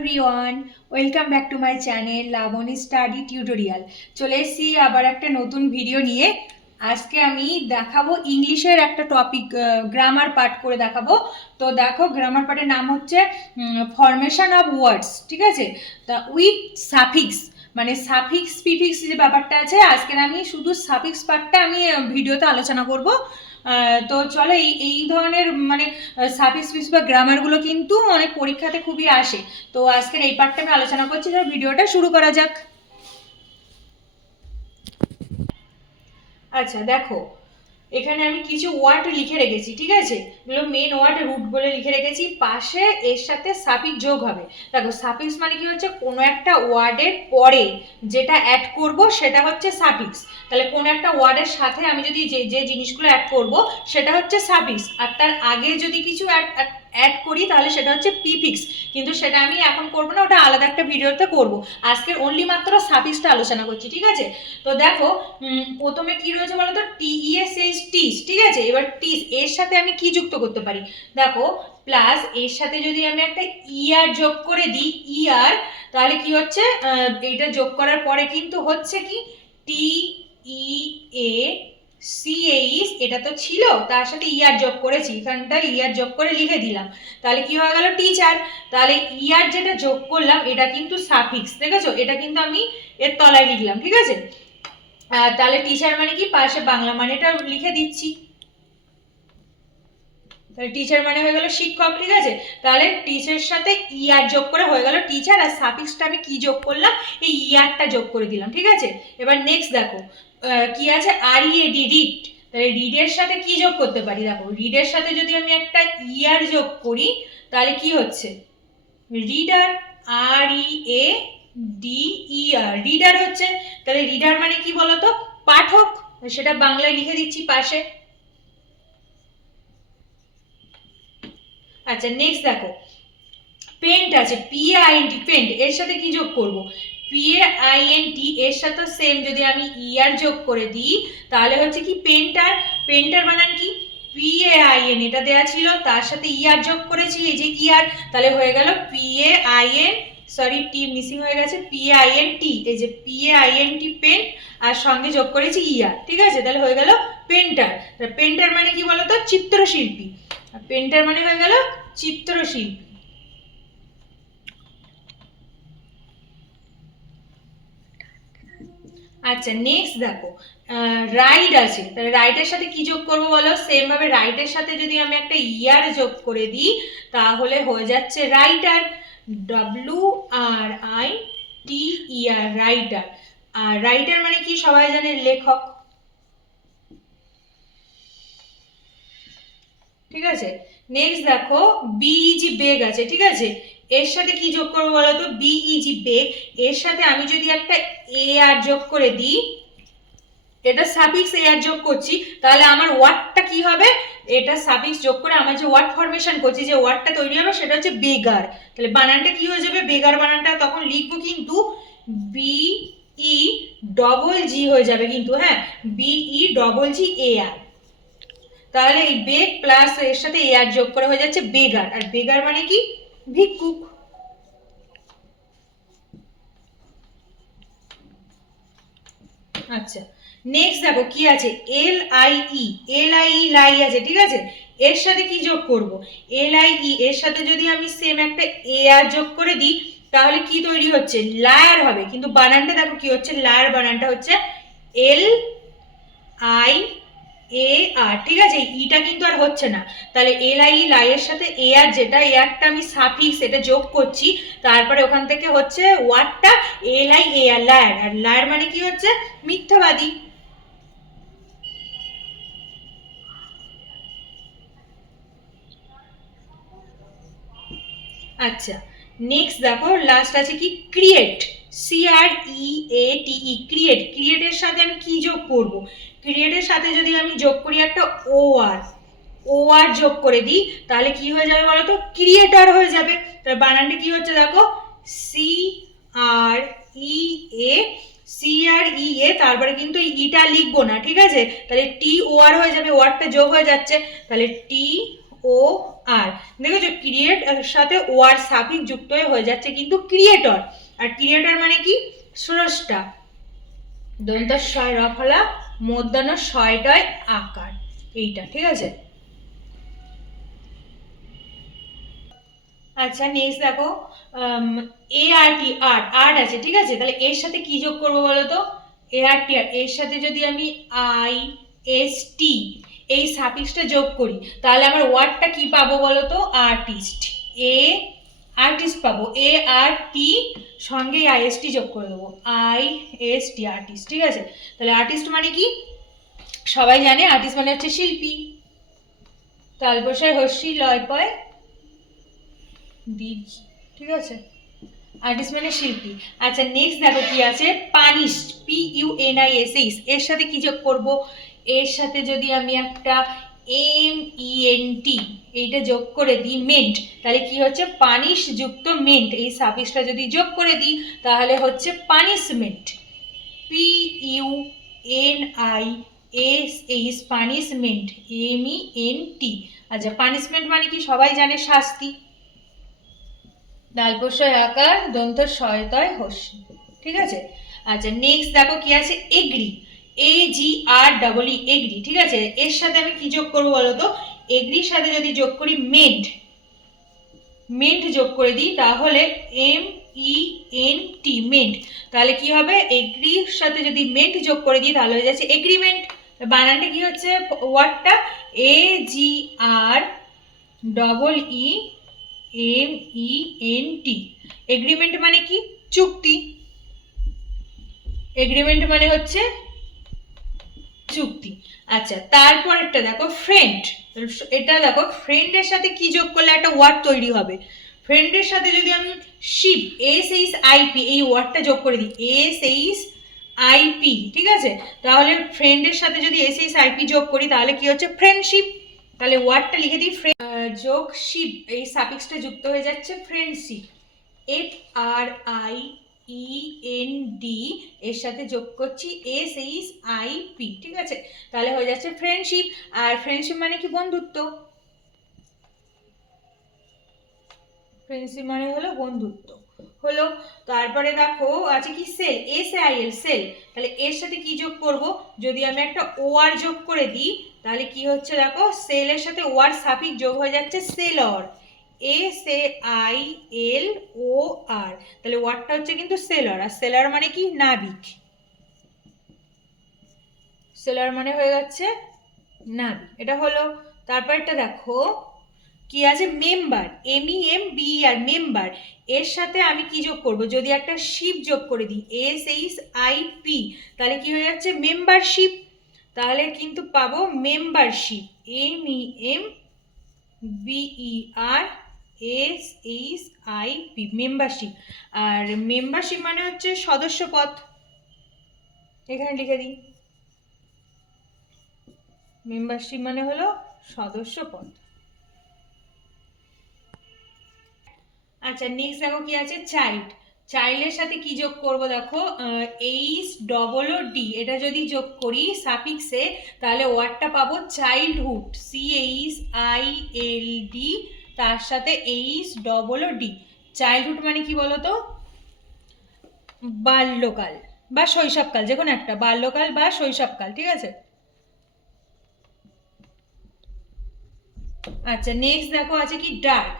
Everyone, welcome back to my channel Labani study tutorial. চলে এসেছি আবার একটা নতুন ভিডিও নিয়ে। আজকে আমি দেখাবো ইংলিশের একটা টপিক, গ্রামার পার্ট করে দেখাবো। তো দেখো, গ্রামার পার্টের নাম হচ্ছে ফরমেশন অফ ওয়ার্ডস, ঠিক আছে? তা উইথ সাফিক্স, মানে সাফিক্স প্রিফিক্স যে ব্যাপারটা আছে, আজকের আমি শুধু সাফিক্স পার্টটা আমি ভিডিওতে আলোচনা করব। তো চলো, এই ধরনের মানে সাফিক্স প্রিফিক্স বা গ্রামারগুলো কিন্তু অনেক পরীক্ষাতে খুবই আসে। তো আজকের এই পার্টটা আমি আলোচনা করছি, তো ভিডিওটা শুরু করা যাক। আচ্ছা দেখো, এখানে আমি কিছু ওয়ার্ড লিখে রেখেছি, ঠিক আছে? এগুলো মেন ওয়ার্ড রুট বলে লিখে রেখেছি। পাশে এর সাথে সাফিক্স যোগ হবে। দেখো, সাফিক্স মানে কি হচ্ছে, কোনো একটা ওয়ার্ডের পরে যেটা অ্যাড করব সেটা হচ্ছে সাফিক্স। তাহলে কোনো একটা ওয়ার্ডের সাথে আমি যদি যে জিনিসগুলো অ্যাড করব সেটা হচ্ছে সাফিক্স, আর তার আগে যদি কিছু অ্যাড করি তাহলে সেটা হচ্ছে প্রিফিক্স। কিন্তু সেটা আমি এখন করবো না, ওটা আলাদা একটা ভিডিওতে করব। আজকে অনলি মাত্র সাফিক্সটা আলোচনা করছি, ঠিক আছে? তো দেখো, প্রথমে কি রয়েছে বলো তো, টিএসএইচ টিস, ঠিক আছে? এবার টিস এর সাথে আমি কি যুক্ত করতে পারি? দেখো, প্লাস এর সাথে যদি আমি একটা ইয়ার যোগ করে দিই, ইয়ার, তাহলে কি হচ্ছে, এটা যোগ করার পরে কিন্তু হচ্ছে কি, টি ই এ সিএইচ, এটা তো ছিল, তার সাথে ইয়ার যোগ করেছি, এখানটা ইয়ার যোগ করে লিখে দিলাম, তাহলে কি হয়ে গেল, টিচার। তাহলে ইয়ার যেটা যোগ করলাম এটা কিন্তু সাফিক্স, দেখেছো? এটা কিন্তু আমি এর তলায় লিখলাম, ঠিক আছে? তাহলে টিচার মানে কি, পাশে বাংলা মানেটা লিখে দিচ্ছি। তাহলে টিচার মানে হয়ে গেল শিক্ষক, ঠিক আছে? তাহলে টিচারের সাথে ইয়ার যোগ করে হয়ে গেল টিচার, আর সাফিক্সটা আমি কি যোগ করলাম, এই ইয়ারটা যোগ করে দিলাম, ঠিক আছে? এবার নেক্সট দেখো, কি আছে, আর ই এ ডি, রিড। তাহলে রিডের সাথে কি যোগ করতে পারি? দেখো, রিডের সাথে যদি আমি একটা ইয়ার যোগ করি তাহলে কি হচ্ছে, reader, R E A D E R, reader হচ্ছে। তাহলে রিডার মানে কি বলতো, পাঠক, সেটা বাংলায় লিখে দিচ্ছি পাশে। আচ্ছা নেক্সট দেখো, পেন্ট আছে, পিএআইএনটি, পেন্ট, এর সাথে কি যোগ করব? পিএআইএনটি, এর সাথে সেম যদি আমি ইয়ার যোগ করে দিই তাহলে হচ্ছে কি, পেন্টার। পেন্টার বানান কি, পিএআইএন, এটা দেয়া ছিল, তার সাথে ইয়ার যোগ করেছি, এই যে ইয়ার, তাহলে হয়ে গেল পিএআইএন, সরি টি মিসিং হয়ে গেছে, পিএআইএনটি, এই যে পিএআইএনটি, পেন্ট, আর সঙ্গে যোগ করেছি ইয়ার, ঠিক আছে? তাহলে হয়ে গেল পেন্টার। পেন্টার মানে কি বলতো, চিত্রশিল্পী। পেন্টার মানে হয়ে গেল চিত্রশিল্পী। আচ্ছা নেক্সট দেখো, রাইট আছে, তাহলে রাইটের সাথে কি যোগ করবো বলো? সেম ভাবে রাইটের সাথে যদি আমি একটা ইয়ার যোগ করে দিই তাহলে হয়ে যাচ্ছে writer, W R I T E R, writer. আর রাইটার মানে কি, সবাই জানে লেখক, ঠিক আছে? নেক্সট দেখো, বিইজি, বেগ আছে, ঠিক আছে? এর সাথে কি যোগ করবো বলো তো, বিইজি, বেগ, এর সাথে আমি যদি একটা এ আর যোগ করে দিই, এটা সাফিক্স এ আর যোগ করছি, তাহলে আমার ওয়ার্ডটা কি হবে, এটা সাফিক্স যোগ করে আমার যে ওয়ার্ড ফরমেশন করছি, যে ওয়ার্ডটা তৈরি হবে সেটা হচ্ছে বেগার। তাহলে বানানটা কি হয়ে যাবে, বেগার বানানটা তখন লিখবো কিন্তু বিই ডবল জি হয়ে যাবে কিন্তু, হ্যাঁ, বিই ডবল জি এ আর। তাহলে এই বেগ প্লাস এর সাথে এ আর যোগ করে হয়ে যাচ্ছে বেগার, আর বেগার মানে কি, ভিক্ষুক। আচ্ছা নেক্সট দেখো, কি আছে, L I E, L I E, লাই আছে, ঠিক আছে? এর সাথে কি যোগ করব, এল আই ই, এর সাথে যদি আমি সেম একটা এ আর যোগ করে দিই তাহলে কি তৈরি হচ্ছে, লায়ার হবে। কিন্তু বানানটা দেখো কি হচ্ছে, লায়ার বানানটা হচ্ছে এল আই এ আর, ঠিক আছে? ইটা কিন্তু আর হচ্ছে না। তাহলে এল আই লাইয়ের সাথে এ আর, যেটা এয়ারটা আমি সাফিক্স এটা যোগ করছি, তারপরে ওখান থেকে হচ্ছে ওয়ার্ডটা L I A R, liar. আর লায়ার মানে কি হচ্ছে, মিথ্যাবাদী। আচ্ছা নেক্সট দেখো, লাস্ট আছে কি, ক্রিয়েট, সি আর ই এ টি ই, ক্রিয়েট। ক্রিয়েটের সাথে আমি কি যোগ করব? ক্রিয়েটের সাথে যদি আমি যোগ করি একটা ও আর, ও আর যোগ করে দিই তাহলে কি হয়ে যাবে বলো তো, ক্রিয়েটার হয়ে যাবে। তার বানানটা কি হচ্ছে দেখো, সি আর ই এ, সি আর ই এ, তারপরে কিন্তু ইটা লিখবো না, ঠিক আছে? তাহলে টি ও আর হয়ে যাবে, ওয়ার্ডটা যোগ হয়ে যাচ্ছে, তাহলে টি ও আর, দেখেছো ক্রিয়েট সাথে ওয়ার সাফিক্স যুক্ত হয়ে যাচ্ছে কিন্তু ক্রিয়েটর। আর ক্রিয়েটর মানে কি স্রষ্টা, দন্ত শয় রফলা মধ্যাহ্ন শয়টয় আকার, এইটা ঠিক আছে। আচ্ছা নেক্সট দেখো এ আর টি আর্ট, আর্ট আছে ঠিক আছে, তাহলে এর সাথে কি যোগ করবো বলো তো, এ আর টি আর্ট, এর সাথে যদি আমি আই এস টি এই সাফিক্সটা যোগ করি তাহলে আমার ওয়ার্ডটা কি পাবো বলো তো, আর্টিস্ট। এ আর্টিস্ট পাবো, এ আর টি সঙ্গে আই এস টি যোগ করে দেবো, আই এস টি আর্টিস্ট, ঠিক আছে। তাহলে আর্টিস্ট মানে কি সবাই জানে, আর্টিস্ট মানে হচ্ছে শিল্পী, তালবসায় হস্যি লয় পয় দীর্ঘ, ঠিক আছে, আর্টিস্ট মানে শিল্পী। আচ্ছা নেক্সট দেখো কি আছে, পানিশড, PUNISH, এর সাথে কি যোগ করব, এর সাথে যদি আমি একটা MENT এইটা যোগ করে দিই, মেন্ট, তাহলে কি হচ্ছে পানিশ যুক্ত মেন্ট, এই সাফিক্সটা যদি যোগ করে দিই তাহলে হচ্ছে পানিশমেন্ট, PUNISH, পানিশমেন্ট, MENT। আচ্ছা পানিশমেন্ট মানে কি সবাই জানে শাস্তি, ডালপোষয় আকার দন্ত শয়তয় হস্যি, ঠিক আছে। আচ্ছা নেক্সট দেখো কি আছে, এগ্রি, AGREE, এগ্রি, ঠিক আছে। এর সাথে আমি কি যোগ করবো বলো তো, এগ্রির সাথে যদি যোগ করি মেন্ট, মেন্ট যোগ করে দিই তাহলে MENT, মেন্ট, তাহলে কি হবে এগ্রির সাথে যদি মেন্ট যোগ করে দিই তাহলে হয়ে যাচ্ছে এগ্রিমেন্ট। বানানটা কি হচ্ছে ওয়ার্ডটা, AGREEMENT, এগ্রিমেন্ট মানে কি চুক্তি, এগ্রিমেন্ট মানে হচ্ছে চুক্তি। আচ্ছা তারপরেরটা দেখো ফ্রেন্ড, এটা দেখো ফ্রেন্ডের সাথে কি যোগ করলে একটা ওয়ার্ড তৈরি হবে, ফ্রেন্ডের সাথে যদি আমি শিপ, SHIP এই ওয়ার্ডটা যোগ করে দিই, SHIP, ঠিক আছে, তাহলে ফ্রেন্ডের সাথে যদি SHIP যোগ করি তাহলে কি হচ্ছে ফ্রেন্ডশিপ, তাহলে ওয়ার্ডটা লিখে দিই যোগ শিপ, এই সাফিক্সটা যুক্ত হয়ে যাচ্ছে ফ্রেন্ডশিপ, FRIEND এর সাথে যোগ করছি SHIP, ঠিক আছে, তাহলে হয়ে যাচ্ছে ফ্রেন্ডশিপ। আর ফ্রেন্ডশিপ মানে কি বন্ধুত্ব, ফ্রেন্ডশিপ মানে হলো বন্ধুত্ব হলো। তারপরে দেখো আছে কি সেল, SAIL, সেল, তাহলে এর সাথে কি যোগ করব, যদি আমি একটা OR যোগ করে দিই তাহলে কি হচ্ছে দেখো সেলের সাথে OR সাফিক্স যোগ হয়ে যাচ্ছে সেলর, SAILOR, তাহলে ওয়ার্ডটা হচ্ছে কিন্তু সেলর, আর সেলর মানে কি নাবিক, সেলর মানে হয়ে যাচ্ছে নাবিক, এটা হলো। তারপরটা দেখো কি আছে মেম্বার, MEMBER, মেম্বার, এর সাথে আমি কি যোগ করব, যদি একটা শিপ যোগ করে দিই SHIP তাহলে কি হয়ে যাচ্ছে মেম্বারশিপ, তাহলে কিন্তু পাবো মেম্বারশিপ, MEMBERSHIP, মেম্বারশিপ। আর মেম্বারশিপ মানে হচ্ছে সদস্যপদ, এখানে লিখে দিই, মেম্বারশিপ মানে হলো সদস্যপদ। আচ্ছা নেক্সট দেখো কি আছে চাইল্ড, চাইল্ডের সাথে কি যোগ করব দেখো HOOD, এটা যদি যোগ করি সাফিক্সে তাহলে ওয়ার্ডটা পাবো চাইল্ডহুড, CHILD, তার সাথে HOOD, চাইল্ডহুড মানে কি বলতো বাল্যকাল বা শৈশবকাল, যে কোনো একটা, বাল্যকাল বা শৈশবকাল, ঠিক আছে। আচ্ছা নেক্সট দেখো আছে কি ডার্ক,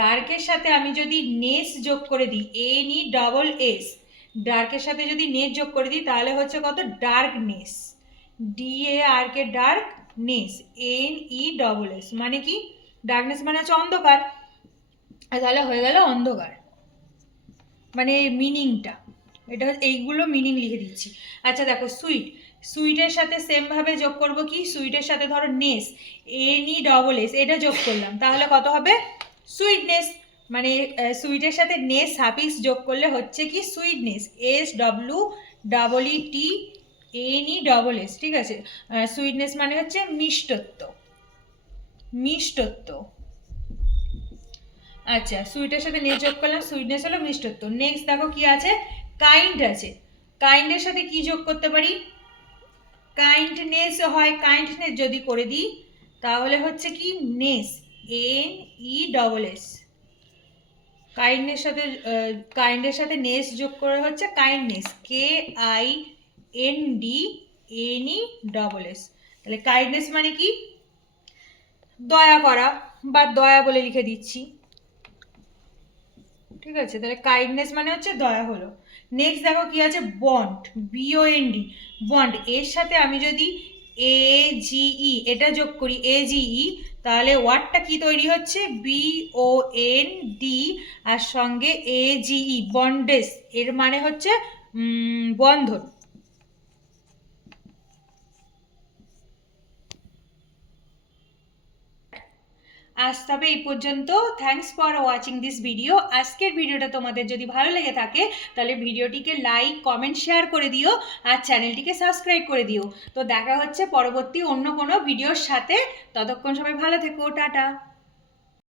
ডার্কের সাথে আমি যদি নেস যোগ করে দিই NESS, ডার্কের সাথে যদি নেস যোগ করে দিই তাহলে হচ্ছে কত ডার্কনেস, DARK, ডার্ক নেস, NESS মানে কি ডার্কনেস মানে হচ্ছে অন্ধকার, তাহলে হয়ে গেল অন্ধকার, মানে মিনিংটা এটা, এইগুলো মিনিং লিখে দিচ্ছি। আচ্ছা দেখো সুইট, সুইটের সাথে সেমভাবে যোগ করব কি, সুইটের সাথে ধরো নেস, NESS, এটা যোগ করলাম তাহলে কত হবে সুইটনেস, মানে সুইটের সাথে নেস সাফিক্স যোগ করলে হচ্ছে কি সুইটনেস, SWEETNESS, ঠিক আছে। সুইটনেস মানে হচ্ছে মিষ্টত্ব, মিষ্টত্ব। আচ্ছা সুইটের সাথে নেস যোগ করলাম, সুইটনেস হলো মিষ্টত্ব। নেক্সট দেখো কি আছে কাইন্ড আছে, কাইন্ডের সাথে কি যোগ করতে পারি, কাইন্ডনেস হয়, কাইন্ডনেস যদি করে দিই তাহলে হচ্ছে কি নেস, NESS। কাইন্ডের সাথে নেস যোগ করে হচ্ছে কাইন্ডনেস, KINDNESS। তাহলে কাইন্ডনেস মানে কি? দয়া করা, বা দয়া বলে লিখে দিচ্ছি, ঠিক আছে। তাহলে কাইন্ডনেস মানে হচ্ছে দয়া হলো। নেক্সট দেখো কি আছে, বন্ড, BOND, বন্ড। এর সাথে আমি যদি AGE এটা যোগ করি, AGE, তাহলে ওয়ার্ডটা কি তৈরি হচ্ছে, BOND আর সঙ্গে AGE, বন্ডেস। এর মানে হচ্ছে বন্ধন। আজ তবে এই পর্যন্ত। Thanks for watching this video. আজকের ভিডিওটা তোমাদের যদি ভালো লেগে থাকে তাহলে ভিডিওটিকে লাইক, কমেন্ট, শেয়ার করে দিও আর চ্যানেলটিকে সাবস্ক্রাইব করে দিও। তো দেখা হচ্ছে পরবর্তী অন্য কোনো ভিডিওর সাথে। ততক্ষণ সবাই ভালো থেকো, টাটা।